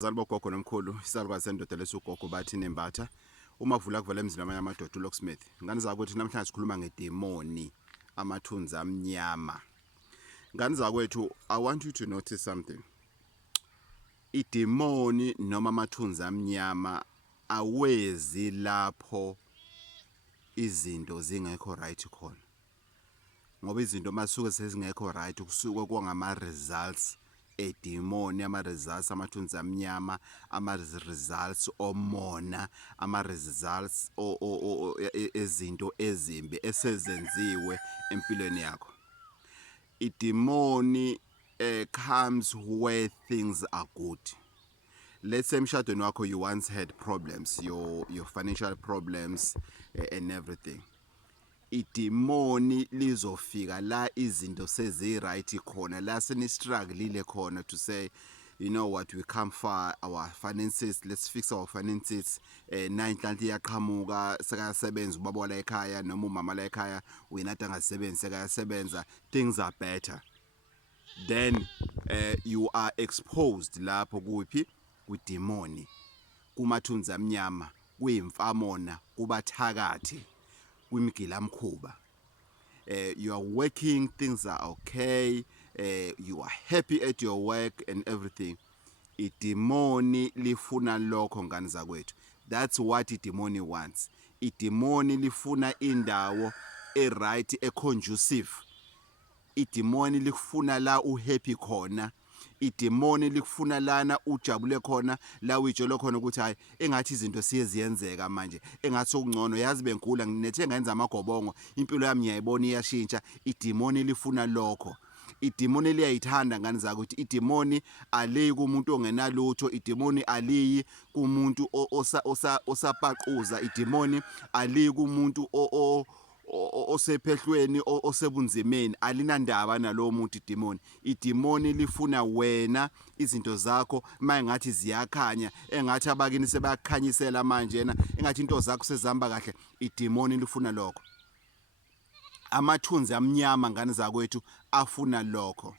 Zalbo gogo nomkhulu isalukazi sendoda lesugogo Bathini Mbatha uma kuvula kuvela emzini amanye amadoda uLocksmith ngani zakwethu namhlanje sikhuluma ngedimoni amathunzi amnyama ngani zakwethu. I want you to notice something. Idimoni noma amathunzi amnyama awezi lapho izinto zingekho right khona, ngoba izinto masuke sezingekho right kusuke kwangama results edimoni, ama-results amathunzi amnyama, ama-results omona, ama-results ezinto ezimbi esezenziwe empilweni yakho. Idimoni comes where things are good. Let's say emshadweni wakho you once had problems, your financial problems and everything. Idimoni lizofika la izinto sezi right khona, la seni struggle khona to say, you know what, we come far, our finances, let's fix our finances. Nanhlanhla iyaqhamuka, sekasebenza ubaba la ekhaya noma umama la ekhaya uyinathi angasebenzi sekasebenza, things are better. Then you are exposed lapho kuphi kwidimoni, kumathunzi amnyama, kuyimfamona, kubathakathi, kwimigilamkhuba. You are working, things are okay, you are happy at your work and everything. Idimoni lifuna lokho ngani zakwethu. That's what idimoni wants. Idimoni lifuna indawo right, conducive. Idimoni likufuna la uhappy khona. Idimoni likufuna lana ujabule khona, la uyitshelo khona ukuthi hayi engathi izinto siyeziyenzeka manje, engathi okungcono, yazi bengigula nginethe ngayenza amagobongo, impilo yami ngiyayibona iyashintsha. Idimoni lifuna lokho. Idimoni liyayithanda ngani zakuthi. Idimoni aliyi kumuntu ongenalutho. Idimoni aliyi kumuntu osapaquza. Idimoni aliyi kumuntu osephehlweni osebunzimeni, alinandaba nalowo muntu idimoni. Idimoni lifuna wena, izinto zakho mayengathi ziyakhanya, engathi abakini sebayakhanyisela manje na, engathi into zakho sezihamba kahle. Idimoni lifuna lokho. Amathunzi amnyama ngani zakwethu afuna lokho.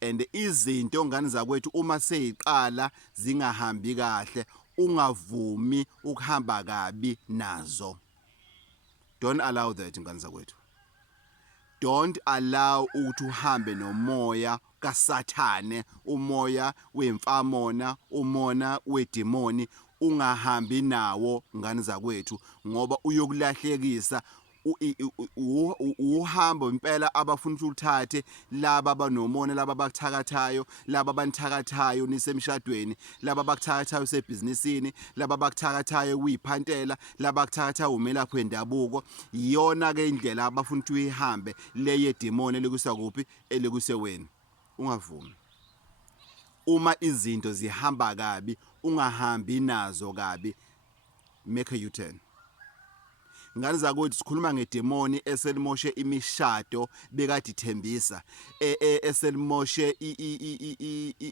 And izinto ngani zakwethu uma seyiqala zingahambi kahle, ungavumi ukuhamba kabi nazo. Don't allow that ngani zakwethu. Don't allow ukuthi uhambe nomoya kaSathane, umoya wemfamona, umona wedimoni, ungahambi nawo ngani zakwethu, ngoba uyokulahlekisa. Uhambo impela abafuna ukuthi ulithathe laba abanomona, laba abakuthakathayo, laba abanithakathayo nisemshadweni, laba abakuthakathayo sebhizinisini, laba abakuthakathayo kuyiphantela, laba abakuthakathayo umelaphi wendabuko. Iyona ke indlela abafuna ukuthi uyihambe le yedimoni elikusa kuphi, elikuse wena. Ungavumi. Uma izinto zihamba kabi, ungahambi nazo kabi, make a U-turn. Ngani zakuthi sikhuluma ngedimoni eselimoshe imishado bekade ithembisa, eselimoshe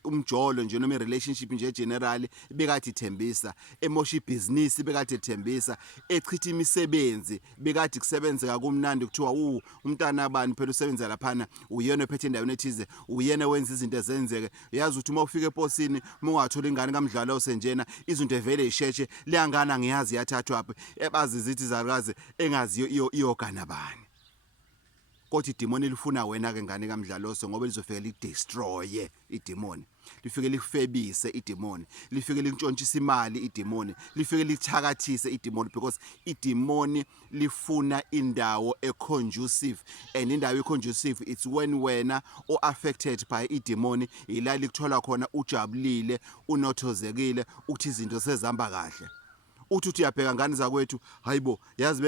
umjolo nje noma relationship nje generally bekade ithembisa, emosha ibhizinisi bekade ithembisa, echitha imisebenzi bekade kusebenzeka kumnandi kuthiwa umntana bani phela usebenza laphana, uyena ophethe endaweni ethize, uyena wenza izinto ezenzeke. Yazi ukuthi uma ufika eposini mungathola ingane kamdlalo osenjena, izinto evele isheshe, leyangana ngiyazi yathathwa apha, ebazi zithi zalukazi engaziyo iyogana bani. Kodwa idimoni lifuna wena ke ngane kamdlaloso, ngoba lizofika lidestroye idimoni, lifike likufebise idimoni, lifike likuntshontshe imali idimoni, lifike likuthakathise idimoni, because idimoni lifuna indawo econducive. And indawo econducive, it's when wena o-affected by idimoni ila likuthola khona ujabulile, unothozekile, uthi izinto sezihamba kahle. Uthi uyabheka ngani zakwethu, hayibo yazi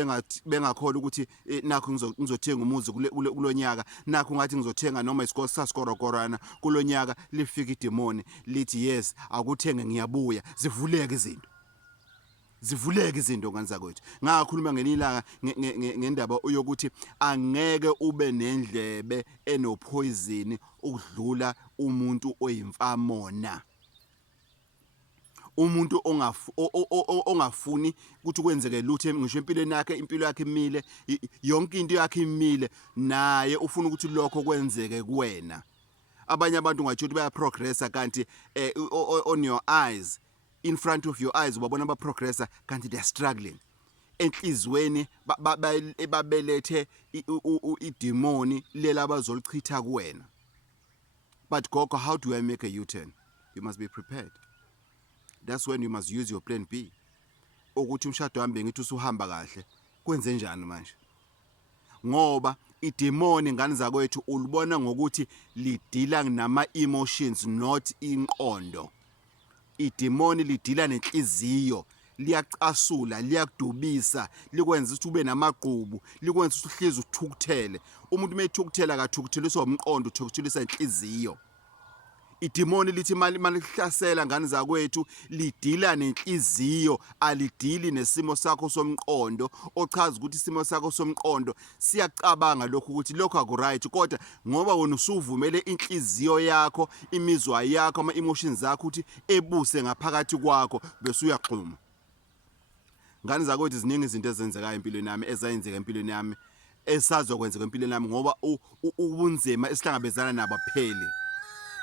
bengakhola ukuthi nakho ngizothenga umuzi kulonyaka, nakho ngathi ngizothenga noma isikole sasikorogorana kulonyaka. Lifika idimoni lithi yes akuthenge ngiyabuya. Zivuleke izinto ngani zakwethu. Ngakhuluma ngenilanga ngendaba yokuthi angeke ube nendlebe enopoison ukudlula umuntu oyimfamona, umuntu ongafuni ukuthi kwenzeke lutho ngisho empilweni yakhe, impilo yakhe imile, yonke into yakhe imile, naye ufuna ukuthi lokho kwenzeke kuwena. abanye abantu ungathi ukuthi bayaprogressa kanti on your eyes, in front of your eyes ubabona baprogressa kanti they are struggling. Enhlizweni babelethe idimoni lela bazolichitha kuwena. But Gogo, how do I make a U-turn? You must be prepared. That's when you must use your plan B. Ukuthi umshado wami ngithi usuhamba kahle, kwenze njani manje? Ngoba idimoni ngane zakwethu ulibona ngokuthi lidila nama emotions not inqondo. Idimoni lidila nenhliziyo, liyacasula, liyakudubisa, likwenza ukuthi ube namagqubu, likwenza ukuthi uhlezi uthukuthele. Umuntu methukuthela akathukutheliswa umqondo, uthukuthelisa inhliziyo. Idimoni lithi malihlasela ngane zakwethu lidila nenhliziyo, alidili nesimo sakho somqondo, ochaza ukuthi isimo sakho somqondo siyacabanga lokho ukuthi lokho akuright, kodwa ngoba wena usuvumele inhliziyo yakho, imizwa yakho, ama emotions zakho ukuthi ebuse ngaphakathi kwakho bese uyaxhuma. Ngane zakwethu ziningi izinto ezenzekayo empilweni yami, ezayenzeka empilweni yami, esazokwenzeka empilweni yami ngoba ubunzima esihlangabezana nabo pheli.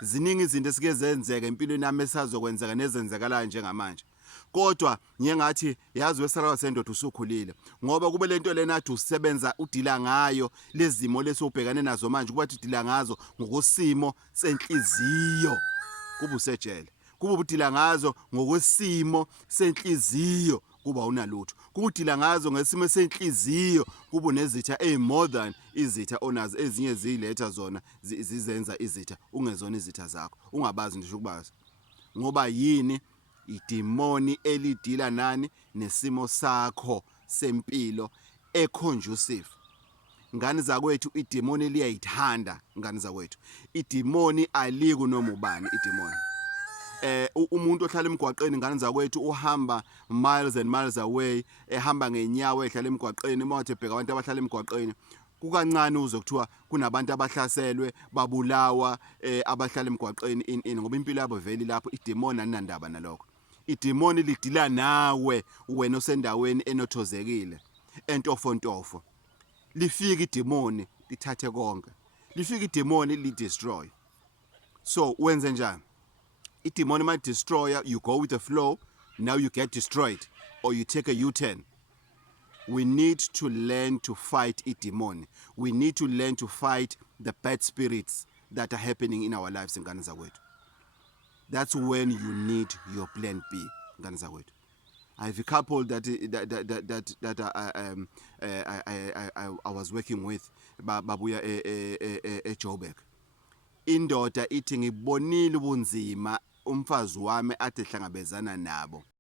Ziningi izinto esike zenzeka empilweni yami esazokwenzeka nezenzekalayo njengamanje. Kodwa ngiye ngathi yazi wesalawa sendoda usukhulile ngoba kube lento lena athi usebenza udila ngayo lezimo lesobhekane nazo manje kuba udila ngazo ngokosimo senhliziyo kuba usejele, kuba udila ngazo ngokosimo senhliziyo kuba unalutho, kuba udila ngazo ngesimo senhliziyo kuba unezitha more than izitha onazo, ezinye ziletha zona zizenza izitha ungezona izitha zakho, ungabazi nje ukubazi. Ngoba yini? Idimoni elidila nani? Nesimo sakho sempilo econducive. Ngane zakwethu idimoni liyayithanda. Ngane zakwethu idimoni aliku noma ubani idimoni. Umuntu ohlala emgwaqeni ngane zakwethu uhamba miles and miles away, ehamba ngenyawo ehlala emgwaqeni, mawuthi ebheka abantu abahlala emgwaqeni kukancane uze kuthiwa kunabantu abahlaselwe babulawa abahlala emgwaqeni ngoba impilo yabo veli lapho. Idimoni aninandaba nalokho. Idimoni lidila nawe wena osendaweni enothozekile entofontofo. Lifika idimoni lithathe konke, lifika idimoni lidestroy. So wenze njani? Idimoni might destroy, you go with the flow, now you get destroyed or you take a U-turn. We need to learn to fight idimoni. We need to learn to fight the bad spirits that are happening in our lives in ngane zakwethu. That's when you need your plan B, ngane zakwethu. I have a couple that I was working with babuya eJoburg. Indoda ithi ngibonile ubunzima umfazi wami ade hlangabezana nabo.